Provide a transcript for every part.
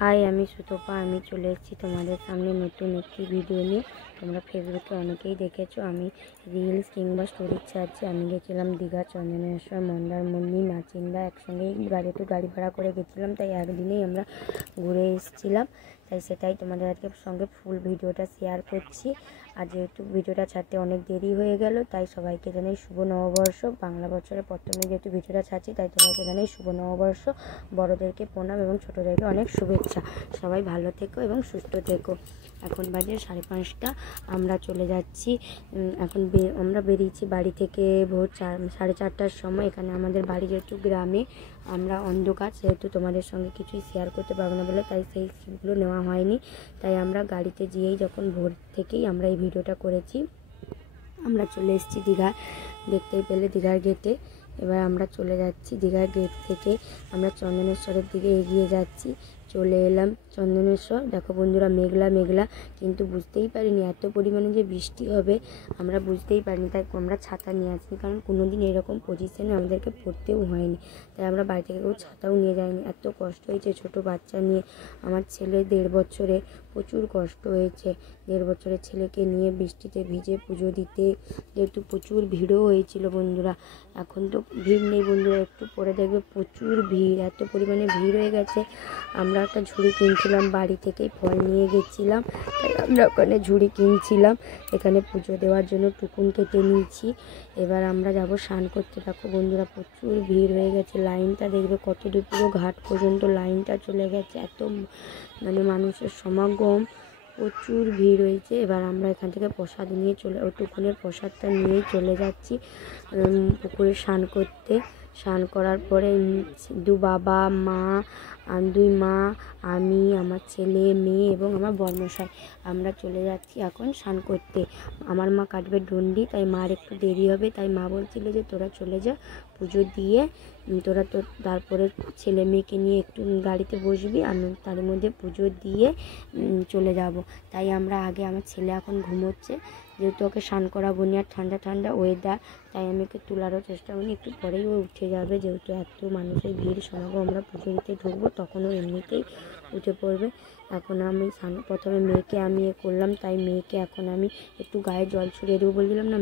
High, আমি সুতপা। আমি চলে এসেছি তোমাদের সামনে নতুন একটি ভিডিও নিয়ে। তোমরা ফেসবুকে অনেকেই দেখেছো আমি রিলস কিংবা স্টোরি ছাড়ছি। আমি গেছিলাম দীঘা, চন্দনেশ্বর, মন্দারমণি, নাচিন্দা একসঙ্গেই গাড়ি ভাড়া করে গেছিলাম। তাই একদিনেই আমরা ঘুরে এসেছিলাম। তাই সেটাই তোমাদের আজকে সঙ্গে ফুল ভিডিওটা শেয়ার করছি। আর যেহেতু ভিডিওটা ছাড়তে অনেক দেরি হয়ে গেল, তাই সবাইকে জানাই শুভ নববর্ষ। বাংলা বছরের প্রথমে যেহেতু ভিডিওটা ছাড়ছি, তাই সবাইকে জানাই শুভ নববর্ষ। বড়োদেরকে প্রণাম এবং ছোটোদেরকে অনেক শুভেচ্ছা। সবাই ভালো থেকো এবং সুস্থ থেকো। এখন বাজে 5:30। আমরা চলে যাচ্ছি। এখন আমরা বেরিয়েছি বাড়ি থেকে ভোর 4:30টার সময়। এখানে আমাদের বাড়ি যেহেতু গ্রামে, আমরা অন্ধকার, সেহেতু তোমাদের সঙ্গে কিছুই শেয়ার করতে পারবো না বলে তাই সেইগুলো নেওয়া হয়নি। তাই আমরা গাড়িতে গিয়েই যখন ভোর থেকেই আমরা এই ভিডিওটা করেছি। আমরা চলে এসেছি দীঘা, দেখতেই পেলে দীঘার গেটে। এবার আমরা চলে যাচ্ছি দীঘার গেট থেকে। আমরা চন্দনেশ্বরের দিকে এগিয়ে যাচ্ছি। চলে এলাম চন্দনেশ্বর। দেখো বন্ধুরা, মেঘলা মেঘলা, কিন্তু বুঝতেই পারিনি এত পরিমাণে যে বৃষ্টি হবে। আমরা বুঝতেই পারিনি, তাই আমরা ছাতা নিয়ে আসিনি, কারণ কোনো দিন এরকম পজিশনে আমাদেরকে পড়তেও হয়নি। তাই আমরা বাড়ি থেকে কেউ ছাতাও নিয়ে যাইনি। এত কষ্ট হয়েছে ছোটো বাচ্চা নিয়ে। আমার ছেলে 1.5 বছরে, প্রচুর কষ্ট হয়েছে 1.5 বছরের ছেলেকে নিয়ে বৃষ্টিতে ভিজে পুজো দিতে। যেহেতু প্রচুর ভিড়ও হয়েছিল বন্ধুরা। এখন তো ভিড় নেই বন্ধুরা, একটু পরে দেখবে প্রচুর ভিড়, এত পরিমাণে ভিড় হয়ে গেছে। আমরা একটা ঝুড়ি কিনছিলাম, বাড়ি থেকেই ফল নিয়ে গেছিলাম, তাই আমরা ওখানে ঝুড়ি কিনছিলাম। এখানে পুজো দেওয়ার জন্য টুকুন কেটে নিয়েছি। এবার আমরা যাব স্নান করতে। দেখো বন্ধুরা, প্রচুর ভিড় হয়ে গেছে। লাইনটা দেখবে কত দূর, পুরো ঘাট পর্যন্ত লাইনটা চলে গেছে। এত মানুষের সমাগম, প্রচুর ভিড় হয়েছে। এবার আমরা এখান থেকে প্রসাদ নিয়ে ওই টুকুনের প্রসাদটা নিয়েই চলে যাচ্ছি পুকুরে স্নান করতে। স্নান করার পরে বাবা, মা, 2 মা, আমি, আমার ছেলে, মেয়ে এবং আমার বর্মশাই, আমরা চলে যাচ্ছি এখন স্নান করতে। আমার মা কাটবে ডন্ডি, তাই মার একটু দেরি হবে। তাই মা বলছিল যে তোরা চলে যা, পুজো দিয়ে তোরা তো তারপরে ছেলে মেয়েকে নিয়ে একটু গাড়িতে বসবি, আমি তার মধ্যে পুজো দিয়ে চলে যাব। তাই আমরা আগে, আমার ছেলে এখন ঘুমোচ্ছে, যেহেতু ওকে স্নান করাবো নি, আর ঠান্ডা ঠান্ডা ওয়েদার, তাই আমি ওকে তোলারও চেষ্টা করি। একটু পরেই ও উঠে যাবে, যেহেতু এত মানুষের ভিড় সমাগম। আমরা পুজো দিতে ঢুকবো, তখন ও এমনিতেই উঠে পড়বে। এখন আমি প্রথমে মেয়েকে আমি করলাম, তাই মেয়েকে এখন আমি একটু গায়ে জল ছড়িয়ে দেবো। বলছিলাম না,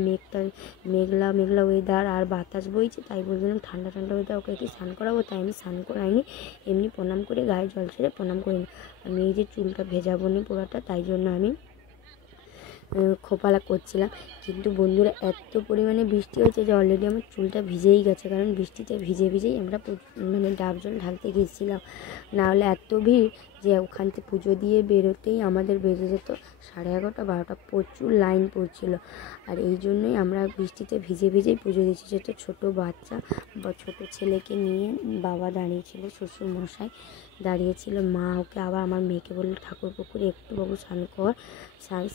মেঘলা মেঘলা ওয়েদার আর বাতাস বইছে, তাই বলছিলাম ঠান্ডা ঠান্ডা ওয়েদার, ওকে একটু স্নান করাবো। তাই আমি স্নান করাইনি, এমনি প্রণাম করে গায়ে জল ছেড়ে প্রণাম করিনি। আমি এই যে চুলটা ভেজাবো নি পুরোটা, তাই জন্য আমি খোপালা করছিলাম। কিন্তু বন্ধুরা, এত পরিমাণে বৃষ্টি হয়েছে যে অলরেডি আমার চুলটা ভিজেই গেছে, কারণ বৃষ্টিতে ভিজেই আমরা ডাব জল ঢালতে গেছিলাম। নাহলে এত ভিড় যে ওখান থেকে পুজো দিয়ে বেরোতেই আমাদের বেজে যেত 11:30 12টা। প্রচুর লাইন পড়ছিল, আর এই জন্যই আমরা বৃষ্টিতে ভিজেই পুজো দিয়েছি। যেহেতু ছোটো বাচ্চা বা ছোটো ছেলেকে নিয়ে বাবা দাঁড়িয়েছিল, শ্বশুর মশাই দাঁড়িয়েছিল, মা ওকে আবার আমার মেয়েকে বললো ঠাকুর পুকুরে একটু বাবু স্নান কর।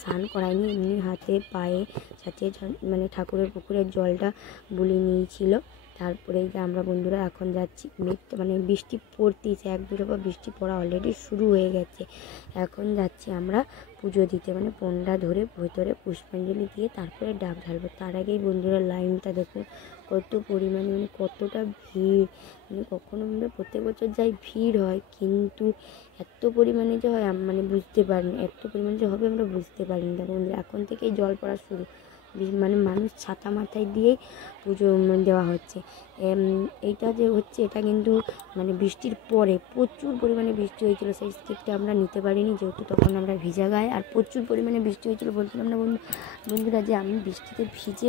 স্নান করায়নি, এমনি হাতে পায়ে সাথে ঠাকুরের পুকুরের জলটা বুলিয়ে নিয়েছিল। তারপরে যে আমরা বন্ধুরা এখন যাচ্ছি, বৃষ্টি পড়তেইছে, 1-2 টোপা বৃষ্টি পড়া অলরেডি শুরু হয়ে গেছে। এখন যাচ্ছি আমরা পুজো দিতে, পণ্ডা ধরে ভেতরে পুষ্পাঞ্জলি দিয়ে তারপরে ডাব ঢালবো। তার আগেই বন্ধুরা লাইনটা দেখুন কত পরিমাণে, কতটা ভিড়। কখনো প্রত্যেক বছর যাই ভিড় হয়, কিন্তু এত পরিমাণে যে হয় বুঝতে পারিনি, এত পরিমাণে যে হবে আমরা বুঝতে পারিনি। দেখো বন্ধুরা, এখন থেকেই জল পড়া শুরু। মানুষ ছাতা মাথায় দিয়েই পুজো দেওয়া হচ্ছে। এইটা যে হচ্ছে, এটা কিন্তু বৃষ্টির পরে প্রচুর পরিমাণে বৃষ্টি হয়েছিল। সেই স্কিপটা আমরা নিতে পারিনি, যেহেতু তখন আমরা ভিজা গায়ে, আর প্রচুর পরিমাণে বৃষ্টি হয়েছিল। বলছিলাম না বন্ধুরা যে আমি বৃষ্টিতে ভিজে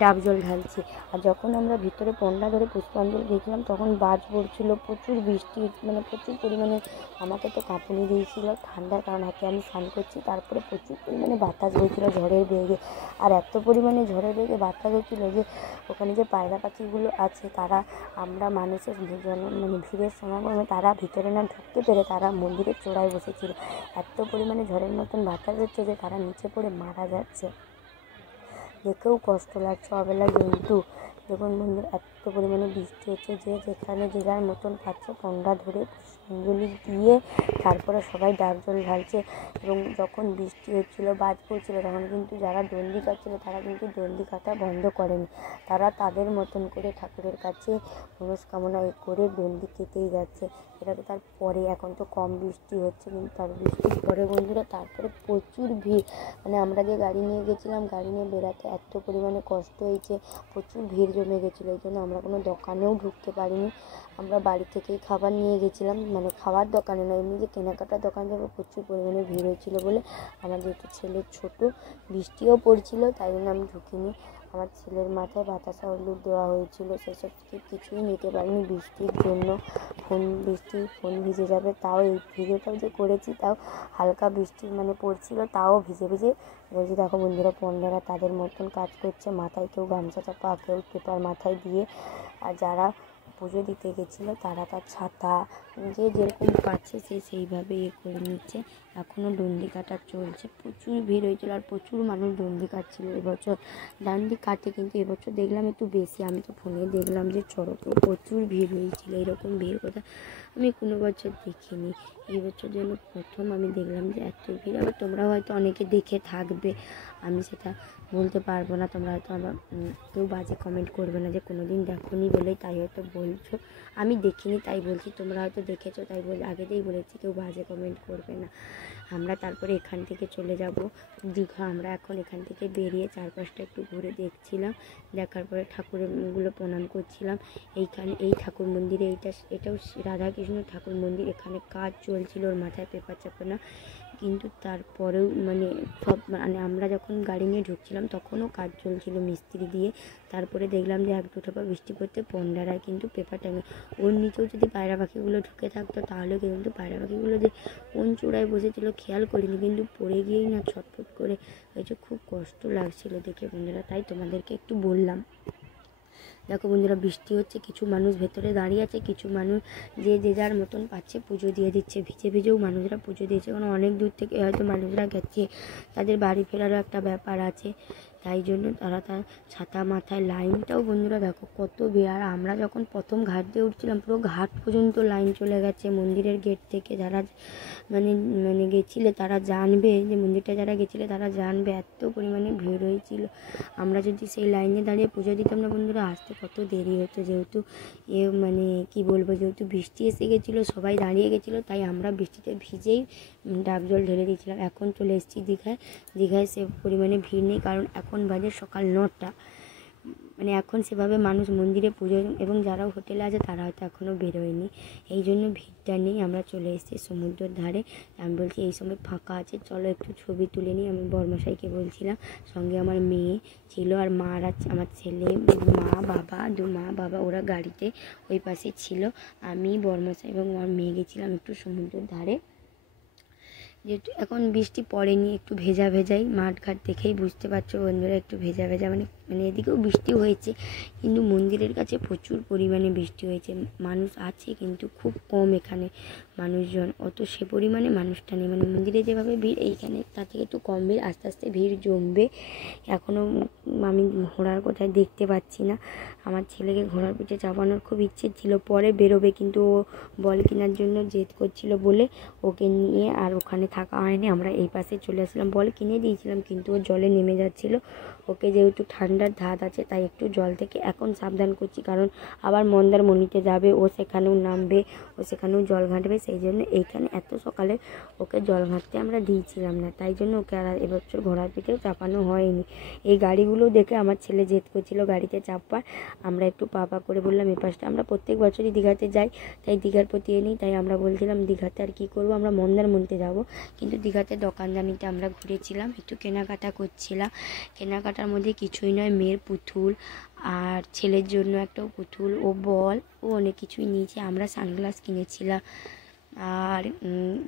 ডাব জল ঢালছি। আর যখন আমরা ভিতরে পণ্ডা ধরে পুষ্পাঞ্জলি দিয়েছিলাম, তখন বাজ পড়ছিল, প্রচুর বৃষ্টি, প্রচুর পরিমাণে আমাকে তো কাঁপুনি দিয়েছিল ঠান্ডার, কারণ হাতে আমি স্নান করছি। তারপরে প্রচুর পরিমাণে বাতাস বইছিল ঝড়ের বেগে, আর এত পরিমাণে ঝড়ের বেগে বাতাস হচ্ছিলো যে ওখানে যে পায়রা পাখিগুলো আছে, তারা আমরা মানুষের ভিড়ের সমাগমে তারা ভিতরে না ঢুকতে পেরে তারা মন্দিরের চূড়ায় বসেছিল। এত পরিমাণে ঝড়ের মতন বাতাস হচ্ছে যে তারা নিচে পড়ে মারা যাচ্ছে। দেখেও কষ্ট লাগছে, অবেলা জন্তু। দেখুন বন্ধুরা, এত এত পরিমাণে বৃষ্টি হচ্ছে যে যেখানে যে যার মতন পাচ্ছে পন্ডা ধরে পুষ্পাঞ্জলি দিয়ে তারপরে সবাই ডাব জল ঢালছে। এবং যখন বৃষ্টি হচ্ছিলো বাজ পড়ছিলো তখন কিন্তু যারা দণ্ডি কাটছিলো তারা কিন্তু দণ্ডি কাটা বন্ধ করেনি, তারা তাদের মতন করে ঠাকুরের কাছে মনস্কামনা করে দণ্ডি কেটেই যাচ্ছে। এটা তো তারপরে, এখন তো কম বৃষ্টি হচ্ছে কিন্তু তার বৃষ্টির পরে বন্ধুরা তারপরে প্রচুর ভিড়। মানে আমরা যে গাড়ি নিয়ে গেছিলাম, গাড়ি নিয়ে বেরাতে এত পরিমাণে কষ্ট হয়েছে, প্রচুর ভিড় জমে গেছিলো। এই জন্য আমরা কোনো দোকানেও ঢুকতে পারিনি। আমরা বাড়ি থেকেই খাবার নিয়ে গেছিলাম, মানে খাওয়ার দোকানে না, এমনি যে কেনাকাটার দোকান যাবো, প্রচুর পরিমাণে ভিড় হয়েছিলো বলে আমার যেহেতু ছেলের ছোটো, বৃষ্টিও পড়ছিল তাই জন্য আমি ঢুকিনি। আমার ছেলের মাথায় বাতাসা হলুদ দেওয়া হয়েছিল, সেসব থেকে কিছুই নিতে পারিনি বৃষ্টির জন্য। ফোন ভিজে যাবে, তাও এই ভিডিওটাও যে করেছি তাও হালকা বৃষ্টি মানে পড়ছিল, তাও ভিজে ভিজে বলছি। দেখো বন্ধুরা, পন্ডারা তাদের মতন কাজ করছে, মাথায় কেউ গামছা চাপা, কেউ পেপার মাথায় দিয়ে, আর যারা পুজো দিতে গেছিলো তারা তার ছাতা যে যেরকম পাচ্ছে সে সেইভাবে করে নিচ্ছে। এখনও ডন্ডি কাটা চলছে, প্রচুর ভিড় হয়েছিল আর প্রচুর মানুষ ডন্ডি কাটছিল এবছর। ডান্ডি কাটে কিন্তু এবছর দেখলাম একটু বেশি, আমি তো ফোনে দেখলাম যে চড়কেও প্রচুর ভিড় হয়েছিল, এরকম ভিড় কথা আমি কোনো বছর দেখিনি। এই বছর যেন প্রথম আমি দেখলাম যে এত ভিড়। আবার তোমরা হয়তো অনেকে দেখে থাকবে, আমি সেটা বলতে পারবো না। তোমরা হয়তো আমার কেউ বাজে কমেন্ট করবে না যে কোনো দিন দেখোনি বলেই তাই হয়তো বলছো, আমি দেখিনি তাই বলছি। তোমরা হয়তো দেখেছো তাই আগেতেই বলেছি, কেউ বাজে কমেন্ট করবে না। আমরা তারপরে এখান থেকে চলে যাব দীঘা। আমরা এখন এখান থেকে বেরিয়ে চারপাশটা একটু ঘুরে দেখছিলাম, দেখার পরে ঠাকুরগুলো প্রণাম করছিলাম। এই ঠাকুর মন্দিরে এটাও রাধাকৃষ্ণ ঠাকুর মন্দির, এখানে কাজ চলছিল, ওর মাথায় পেপার চাপানো, কিন্তু তারপরেও মানে আমরা যখন গাড়ি নিয়ে ঢুকছিলাম তখনও কাজ চলছিল মিস্ত্রি দিয়ে। তারপরে দেখলাম যে এক দুটো পা বৃষ্টি পড়তে পন্ডারায় কিন্তু পেপার টাঙে, ওর নিচেও যদি পায়রা পাখিগুলো ঢুকে থাকতো তাহলে কিন্তু পায়রা পাখিগুলো যে কোন চূড়ায় বসেছিল খেয়াল করিনি, কিন্তু পড়ে গিয়েই না ছটফট করে হয়েছে, খুব কষ্ট লাগছিল দেখে বন্ধুরা, তাই তোমাদেরকে একটু বললাম। দেখো বন্ধুরা, বৃষ্টি হচ্ছে, কিছু মানুষ ভেতরে দাঁড়িয়ে আছে, কিছু মানুষ যে যার মতন পাচ্ছে পুজো দিয়ে দিচ্ছে। ভিজে ভিজেও মানুষরা পুজো দিয়েছে, কারণ অনেক দূর থেকে হয়তো মানুষরা গেছে, তাদের বাড়ি ফেরারও একটা ব্যাপার আছে, তাই জন্য তারা তার ছাতা মাথায়। লাইনটাও বন্ধুরা দেখো কত ভিড়। আর আমরা যখন প্রথম ঘাট দিয়ে উঠছিলাম পুরো ঘাট পর্যন্ত লাইন চলে গেছে মন্দিরের গেট থেকে। যারা মানে গেছিলে তারা জানবে, যে মন্দিরটা যারা গেছিলে তারা জানবে এত পরিমাণে ভিড় হয়েছিল। আমরা যদি সেই লাইনে দাঁড়িয়ে পুজো দিতাম না বন্ধুরা, আসতে কত দেরি হতো, যেহেতু মানে কি বলবো, যেহেতু বৃষ্টি এসে গেছিলো, সবাই দাঁড়িয়ে গেছিলো, তাই আমরা বৃষ্টিতে ভিজেই ডাব জল ঢেলে দিয়েছিলাম। এখন চলে এসেছি দীঘায় সে পরিমাণে ভিড় নেই, কারণ এখন বাজে সকাল 9টা। মানে এখন সেভাবে মানুষ মন্দিরে পুজো, এবং যারা হোটেলে আছে তারা হয়তো এখনও বেরোয়নি, এই জন্য ভিড়টা নেই। আমরা চলে এসেছি সমুদ্রের ধারে। আমি বলছি এই সময় ফাঁকা আছে, চলো একটু ছবি তুলে নিই। আমি বড়মশাইকে বলছিলাম, সঙ্গে আমার মেয়ে ছিল আর আমার ছেলে, মা বাবা ওরা গাড়িতে ওই পাশে ছিল। আমি বড়মশাই এবং আমার মেয়ে গেছিলাম একটু সমুদ্রের ধারে। যেহেতু এখন বৃষ্টি পড়েনি, একটু ভেজাই, মাঠঘাট দেখেই বুঝতে পারছো বন্ধুরা, একটু ভেজা মানে এদিকেও বৃষ্টি হয়েছে, কিন্তু মন্দিরের কাছে প্রচুর পরিমাণে বৃষ্টি হয়েছে। মানুষ আছে কিন্তু খুব কম এখানে মানুষজন, অত সে পরিমাণে মানুষটা নেই। মানে মন্দিরে যেভাবে ভিড় এইখানে তার থেকে একটু কম ভিড়, আস্তে আস্তে ভিড় জমবে। এখনও আমি ঘোড়ার কোথায় দেখতে পাচ্ছি না। আমার ছেলেকে ঘোড়ার পিঠে চাপানোর খুব ইচ্ছে ছিল, পরে বেরোবে, কিন্তু ও বল কেনার জন্য জেদ করছিল বলে ওকে নিয়ে আর ওখানে থাকা হয়নি। আমরা এই পাশে চলে আসলাম, বল কিনে দিয়েছিলাম কিন্তু ও জলে নেমে যাচ্ছিলো। ওকে যেহেতু ঠান্ডার ধাত আছে তাই একটু জল থেকে এখন সাবধান করছি, কারণ আবার মন্দারমণিতে যাবে, ও সেখানেও নামবে, ও সেখানেও জল ঘাঁটবে, সেই জন্য এইখানে এত সকালে ওকে জল ঘাঁটতে আমরা দিয়েছিলাম না, তাই জন্য ওকে আর এবছর ঘোড়ার পিঠেও চাপানো হয়নি। এই গাড়িগুলো দেখে আমার ছেলে জেদ করছিল গাড়িতে চাপবার, আমরা একটু পা করে বললাম এই পাশটা। আমরা প্রত্যেক বছরই দীঘাতে যাই, তাই দীঘার প্রতি নেই, তাই আমরা বলছিলাম দীঘাতে আর কী করবো, আমরা মন্দারমণিতে যাব। কিন্তু দীঘাতে দোকানদানিতে আমরা ঘুরেছিলাম, একটু কেনাকাটা করছিলাম। কেনাকাটার মধ্যে কিছুই নয়, মেয়ের পুতুল আর ছেলের জন্য একটা পুতুল, ও বল, ও অনেক কিছুই নিয়েছে। আমরা সানগ্লাস কিনেছিলাম আর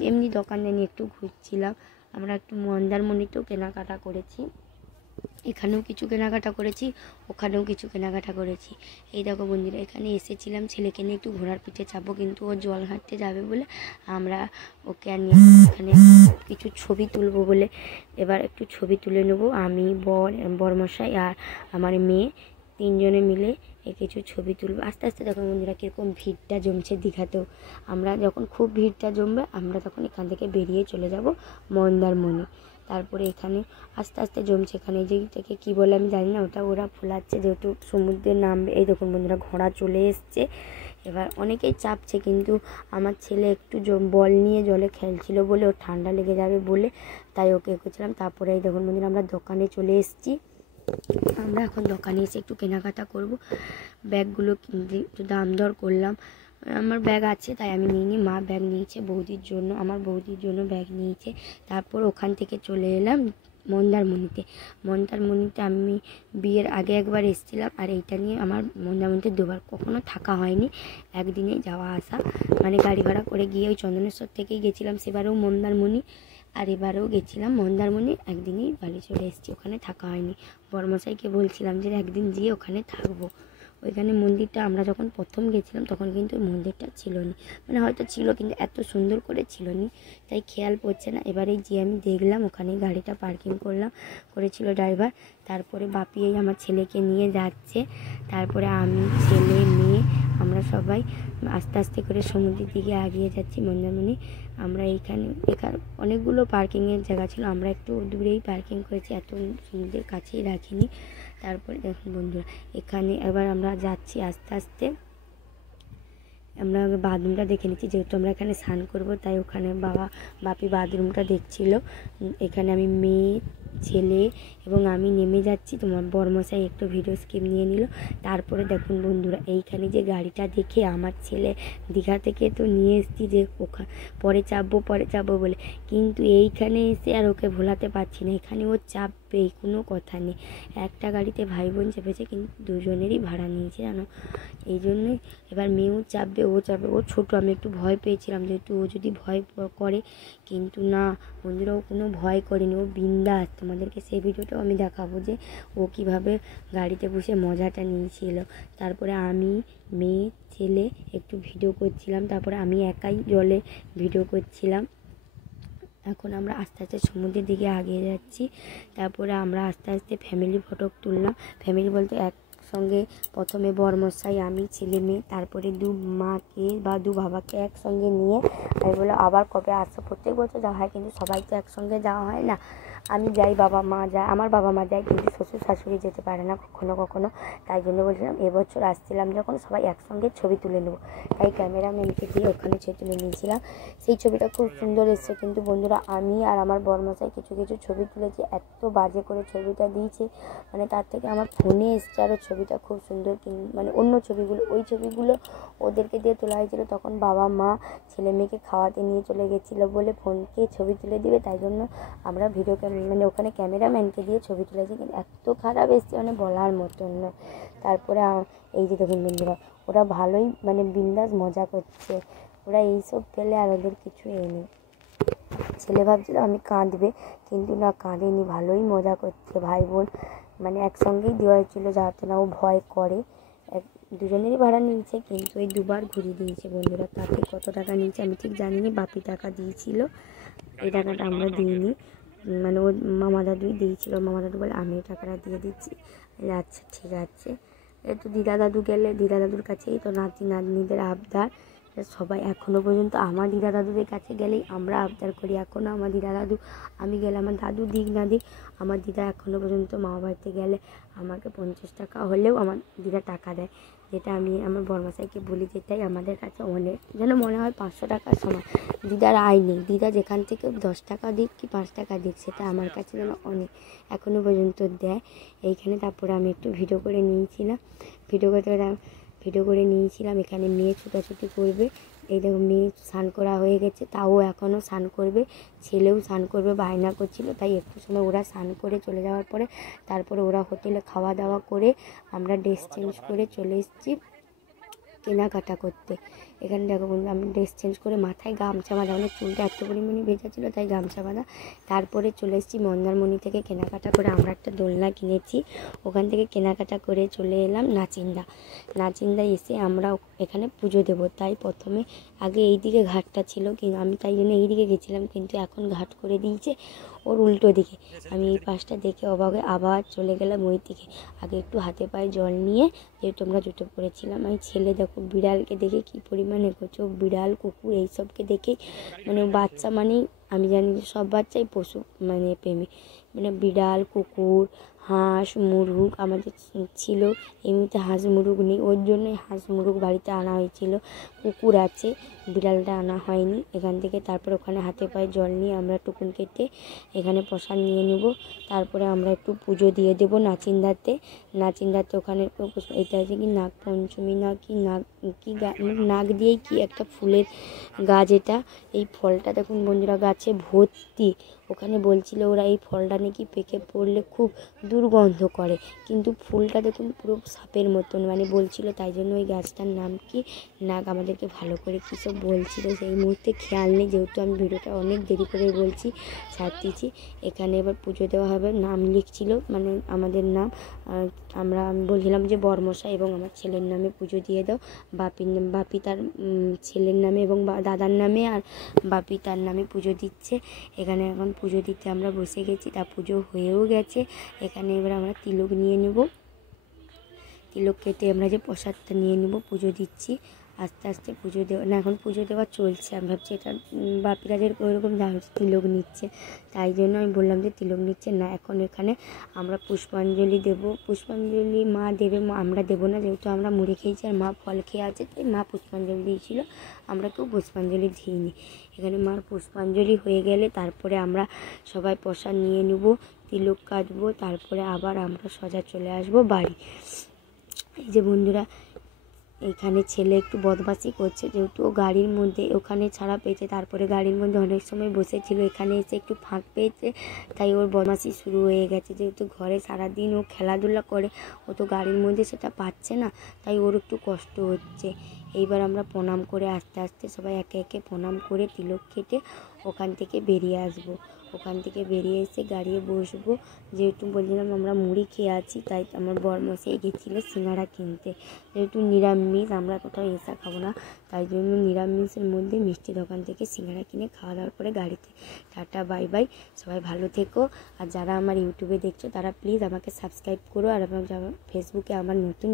এমনি দোকানদানি একটু ঘুরছিলাম। আমরা একটু মন্দারমণিতেও কেনাকাটা করেছি, এখানেও কিছু কেনাকাটা করেছি, ওখানেও কিছু কেনাকাটা করেছি। এই দেখো বন্ধুরা, এখানে এসেছিলাম ছেলেকে নিয়ে একটু ঘোড়ার পিঠে চাপবো, কিন্তু ও জল ঘাঁটতে যাবে বলে আমরা ওকে আর নিয়ে এখানে কিছু ছবি তুলবো বলে এবার একটু ছবি তুলে নেবো। আমি বরমশাই আর আমার মেয়ে তিনজনে মিলে কিছু ছবি তুলবো। আস্তে আস্তে দেখুন বন্ধুরা কীরকম ভিড়টা জমছে দীঘাতেও। আমরা যখন খুব ভিড়টা জমবে আমরা তখন এখান থেকে বেরিয়ে চলে যাব মন্দারমণি। তারপরে এখানে আস্তে আস্তে জমছে, এখানে যেটাকে কী বলে আমি জানি না, ওটা ওরা ফোলাচ্ছে যেহেতু সমুদ্রে নামবে। এই দেখুন বন্ধুরা ঘোড়া চলে এসছে, এবার অনেকেই চাপছে, কিন্তু আমার ছেলে একটু বল নিয়ে জলে খেলছিল বলে ওর ঠান্ডা লেগে যাবে বলে তাই ওকে করছিলাম। তারপরে এই দেখুন বন্ধুরা আমরা দোকানে চলে এসেছি। আমরা এখন দোকানে এসে একটু কেনাকাটা করব। ব্যাগগুলো কিনতে একটু দাম দর করলাম। আমার ব্যাগ আছে তাই আমি নিইনি, মা ব্যাগ নিয়েছে বৌদির জন্য, আমার বৌদির জন্য ব্যাগ নিয়েছে। তারপর ওখান থেকে চলে এলাম মন্দারমণিতে আমি বিয়ের আগে একবার এসেছিলাম, আর এইটা নিয়ে আমার মন্দারমণিতে দুবার, কখনো থাকা হয়নি, একদিনেই যাওয়া আসা, মানে গাড়ি ভাড়া করে গিয়ে ওই চন্দনেশ্বর থেকেই গেছিলাম সেবারেও মন্দারমণি, আর এবারেও গেছিলাম মন্দারমণি, একদিনেই বাড়ি চলে এসেছি, ওখানে থাকা হয়নি। বড়মশাইকে বলছিলাম যে একদিন গিয়ে ওখানে থাকবো। ওইখানে মন্দিরটা আমরা যখন প্রথম গেছিলাম তখন কিন্তু মন্দিরটা ছিল না, মানে হয়তো ছিল কিন্তু এত সুন্দর করে ছিল না, তাই খেয়াল পড়ছে না। এবারে যে আমি দেখলাম ওখানে গাড়িটা পার্কিং করেছিল ড্রাইভার। তারপরে বাপি এই আমার ছেলেকে নিয়ে যাচ্ছে, তারপরে আমি ছেলে মেয়ে আমরা সবাই আস্তে আস্তে করে সমুদ্রের দিকে এগিয়ে যাচ্ছি মন্দারমণি। আমরা এখানে অনেকগুলো পার্কিংয়ের জায়গা ছিল, আমরা একটু দূরেই পার্কিং করেছি, এত সমুদ্রের কাছেই রাখিনি। তারপরে দেখুন বন্ধুরা এখানে এবার আমরা যাচ্ছি আস্তে আস্তে। আমরা বাথরুমটা দেখে নিচ্ছি, যেহেতু আমরা এখানে স্নান করব তাই ওখানে বাপি বাথরুমটা দেখছিল। এখানে আমি মেয়ে ছেলে এবং আমি নেমে যাচ্ছি, তোমার বড়মশাই একটু ভিডিও স্কিপ নিয়ে নিল। তারপরে দেখুন বন্ধুরা এইখানে যে গাড়িটা দেখে আমার ছেলে দীঘা থেকে তো নিয়ে এসেছি যে পরে চাপবো বলে, কিন্তু এইখানে এসে আর ওকে ভোলাতে পারছি না, এখানে ও চাপবেই, কোনো কথা নেই। একটা গাড়িতে ভাই বোন চেপেছে কিন্তু দুজনেরই ভাড়া নিয়েছে জানো, এই জন্যই এবার মেয়েও চাপবে, ও ছোটো, আমি একটু ভয় পেয়েছিলাম যেহেতু ও যদি ভয় করে, কিন্তু না বন্ধুরা ও কোনো ভয় করেনি, ও বিন্দাস। তোমাদেরকে সেই ভিডিওটাও আমি দেখাবো যে ও কীভাবে গাড়িতে বসে মজাটা নিয়েছিল। তারপরে আমি মেয়ে ছেলে একটু ভিডিও করছিলাম, তারপরে আমি একাই জলে ভিডিও করছিলাম। এখন আমরা আস্তে আস্তে সমুদ্রের দিকে এগিয়ে যাচ্ছি। তারপরে আমরা আস্তে আস্তে ফ্যামিলি ফটো তুললাম, ফ্যামিলি বলতে একসঙ্গে প্রথমে বড়মশাই আমি ছেলে মেয়ে, তারপরে দু মাকে বা দু বাবাকে একসঙ্গে নিয়ে আমি বললাম আবার কবে আসো, প্রত্যেক বছর যাওয়া হয় কিন্তু সবাই তো একসঙ্গে যাওয়া হয় না। আমি যাই, বাবা মা যায়, আমার বাবা মা যায়, কিন্তু শ্বশুর শাশুড়ি যেতে পারে না কখনো, তাই জন্য বলছিলাম এবছর আসছিলাম যখন সবাই একসঙ্গে ছবি তুলে নেবো, তাই ক্যামেরাম্যানকে দিয়ে ওখানে ছবি তুলে নিয়েছিলাম। সেই ছবিটা খুব সুন্দর এসছে, কিন্তু বন্ধুরা আমি আর আমার বড়মশাই কিছু ছবি তুলেছি, এত বাজে করে ছবিটা দিয়েছে, মানে তার থেকে আমার ফোনে এসছে আরও ছবিটা খুব সুন্দর, মানে অন্য ছবিগুলো, ওই ছবিগুলো ওদেরকে দিয়ে তোলা হয়েছিল, তখন বাবা মা ছেলে মেয়েকে খাওয়াতে নিয়ে চলে গেছিলো বলে ফোনকে ছবি তুলে দিবে, তাই জন্য আমরা মানে ওখানে ক্যামেরাম্যানকে দিয়ে ছবি তুলেছি, কিন্তু এত খারাপ এসছে মানে বলার মতন নয়। তারপরে এই যে দেখুন বন্ধুরা ওরা ভালোই মানে বিন্দাস মজা করছে, ওরা এইসব পেলে আর ওদের কিছু নেই। ছেলে ভাবছিল আমি কাঁদবে, কিন্তু না কাঁদেনি, ভালোই মজা করছে ভাই বোন, মানে একসঙ্গেই দেওয়া হয়েছিলো যাতে না ও ভয় করে। দুজনেরই ভাড়া নিয়েছে, কিন্তু এই দুবার ঘুরিয়ে দিয়েছে বন্ধুরা। তাকে কত টাকা নিয়েছে আমি ঠিক জানিনি, বাপি টাকা দিয়েছিল, এই টাকাটা আমরা দিইনি, মানে ওর মামা দাদুই দিয়েছিল, মামা দাদু বলে আমি টাকাটা দিয়ে দিচ্ছি। আচ্ছা ঠিক আছে। একটু দিদা দাদু গেলে দিদা দাদুর কাছেই তো নাতি নাতনিদের আবদার, সবাই এখনও পর্যন্ত আমার দিদা দাদুদের কাছে গেলেই আমরা আবদার করি। এখনও আমার দিদা দাদু, আমি গেলে আমার দাদু দিক না দিক, আমার দিদা এখনও পর্যন্ত মামা বাড়িতে গেলে আমাকে 50 টাকা হলেও আমার দিদা টাকা দেয়, যেটা আমি আমার বড়মশাইকে বলি, যেটাই আমাদের কাছে অনেক, যেন মনে হয় 500 টাকার সমান। দিদার আয় নেই, দিদা যেখান থেকে 10 টাকা দিক কি 5 টাকা দিক সেটা আমার কাছে যেন অনেক, এখনও পর্যন্ত দেয় এইখানে। তারপরে আমি একটু ভিডিও করে নিয়েছিলাম, এখানে মেয়ে ছুটাছুটি করবে, এই দেখো মেয়ে স্নান করা হয়ে গেছে, তাও এখনও স্নান করবে, ছেলেও স্নান করবে বায়না করছিল, তাই একটু সময় ওরা স্নান করে চলে যাওয়ার পরে তারপরে ওরা হোটেলে খাওয়া দাওয়া করে আমরা ড্রেস চেঞ্জ করে চলে এসেছি কেনাকাটা করতে। এখানে দেখো বন্ধু আমি ড্রেস চেঞ্জ করে মাথায় গামছা বাঁধা, মানে চুলটা এত পরিমাণে ভেজা ছিল তাই গামছা বাঁধা। তারপরে চলে এসেছি মন্দারমণি থেকে কেনাকাটা করে, আমরা একটা দোলনা কিনেছি, ওখান থেকে কেনাকাটা করে চলে এলাম নাচিন্দা এসে আমরা এখানে পুজো দেবো। তাই প্রথমে আগে এই দিকে ঘাটটা ছিল, কিন্তু আমি তাই জন্য এই দিকে গেছিলাম, কিন্তু এখন ঘাট করে দিয়েছে ওর উল্টো দিকে। আমি এই পাশটা দেখে অবাক হয়ে আবার চলে গেলাম ওই দিকে। আগে একটু হাতে পায়ে জল নিয়ে, যেহেতু আমরা জুতো পরেছিলাম। আমি ছেলে দেখো বিড়ালকে দেখে কী পরিমাণে চোখ, বিড়াল কুকুর এইসবকে দেখেই মানে বাচ্চা মানেই আমি জানি যে সব বাচ্চাই পশু মানে প্রেমী, মানে বিড়াল কুকুর হাঁস মুরগ আমাদের ছিল। এমনিতে হাঁস মুরগ নেই, ওর জন্যই হাঁস মুরগ বাড়িতে আনা হয়েছিল। কুকুর আছে, বিড়ালটা আনা হয়নি এখান থেকে। তারপর ওখানে হাতে পায়ে জল নিয়ে আমরা টুকুন কেটে এখানে প্রসাদ নিয়ে নেব। তারপরে আমরা একটু পুজো দিয়ে দেবো নাচিন্দাতে। ওখানে এটা আছে কি নাগ পঞ্চমী না কি নাগ কি নাগ দিয়েই কি একটা ফুলের গাছ, এটা এই ফলটা দেখুন বন্ধুরা গাছে ভর্তি। ওখানে বলছিল ওরা এই ফলটা নাকি পেকে পড়লে খুব দুর্গন্ধ করে, কিন্তু ফুলটা দেখুন পুরো সাপের মতন মানে বলছিল, তাই জন্য ওই গাছটার নাম কি নাগ আমাদেরকে ভালো করে কী সব বলছিল সেই মুহূর্তে খেয়াল নেই, যেহেতু আমি ভিডিওটা অনেক দেরি করে বলছি ছাড়তেছি। এখানে এবার পুজো দেওয়া হবে, নাম লিখছিল মানে আমাদের নাম। আমি বলছিলাম যে বর্মশা এবং আমার ছেলের নামে পুজো দিয়ে দাও। বাপি তার ছেলের নামে এবং দাদার নামে, আর বাপি তার নামে পুজো দিচ্ছে। এখানে এখন পুজো দিতে আমরা বসে গেছি, তা পুজো হয়েও গেছে। এখানে এবার আমরা তিলক নিয়ে নেব, তিলক কেটে আমরা যে প্রসাদটা নিয়ে নেব, পুজো দিচ্ছি আস্তে আস্তে। পুজো দেওয়া না, এখন পুজো দেওয়া চলছে। আমি ভাবছি এটা বাপিরা যেরকম ওইরকম তিলক নিচ্ছে, তাই জন্য আমি বললাম যে তিলক নিচ্ছে না। এখন এখানে আমরা পুষ্পাঞ্জলি দেব। পুষ্পাঞ্জলি মা দেবে, আমরা দেবো না, যেহেতু আমরা মুড়ি খেয়েছি আর মা ফল খেয়ে আছে, তাই মা পুষ্পাঞ্জলি দিয়েছিল, আমরা কেউ পুষ্পাঞ্জলি দিইনি। এখানে মার পুষ্পাঞ্জলি হয়ে গেলে তারপরে আমরা সবাই প্রসাদ নিয়ে নেব, তিলক কাটবো, তারপরে আবার আমরা সোজা চলে আসবো বাড়ি। এই যে বন্ধুরা এখানে ছেলে একটু বদমাশি করছে, যেহেতু ও গাড়ির মধ্যে ওখানে ছাড়া পেয়েছে, তারপরে গাড়ির মধ্যে অনেক সময় বসেছিল, এখানে এসে একটু ফাঁক পেয়েছে, তাই ওর বদমাশি শুরু হয়ে গেছে। যেহেতু ঘরে সারাদিন ও খেলাধুলা করে, ও তো গাড়ির মধ্যে সেটা পাচ্ছে না, তাই ওর একটু কষ্ট হচ্ছে। এইবার আমরা প্রণাম করে আস্তে আস্তে সবাই একে একে প্রণাম করে তিলক কেটে ওখান থেকে বেরিয়ে আসবো। ওখান থেকে বেরিয়ে এসে গাড়িতে বসবো, যেহেতু বলছিলাম আমরা মুড়ি খেয়ে আছি, তাই আমার বরমশাই গেছিলো সিঙ্গাড়া কিনতে। যেহেতু নিরামিষ, আমরা কোথাও এসা খাবো না, তাই জন্য নিরামিষের মধ্যে মিষ্টি দোকান থেকে সিঙ্গাড়া কিনে খাওয়া দাওয়ার পরে গাড়িতে। টাটা বাই বাই, সবাই ভালো থেকো। আর যারা আমার ইউটিউবে দেখছো তারা প্লিজ আমাকে সাবস্ক্রাইব করো, আর আমার ফেসবুকে আমার নতুন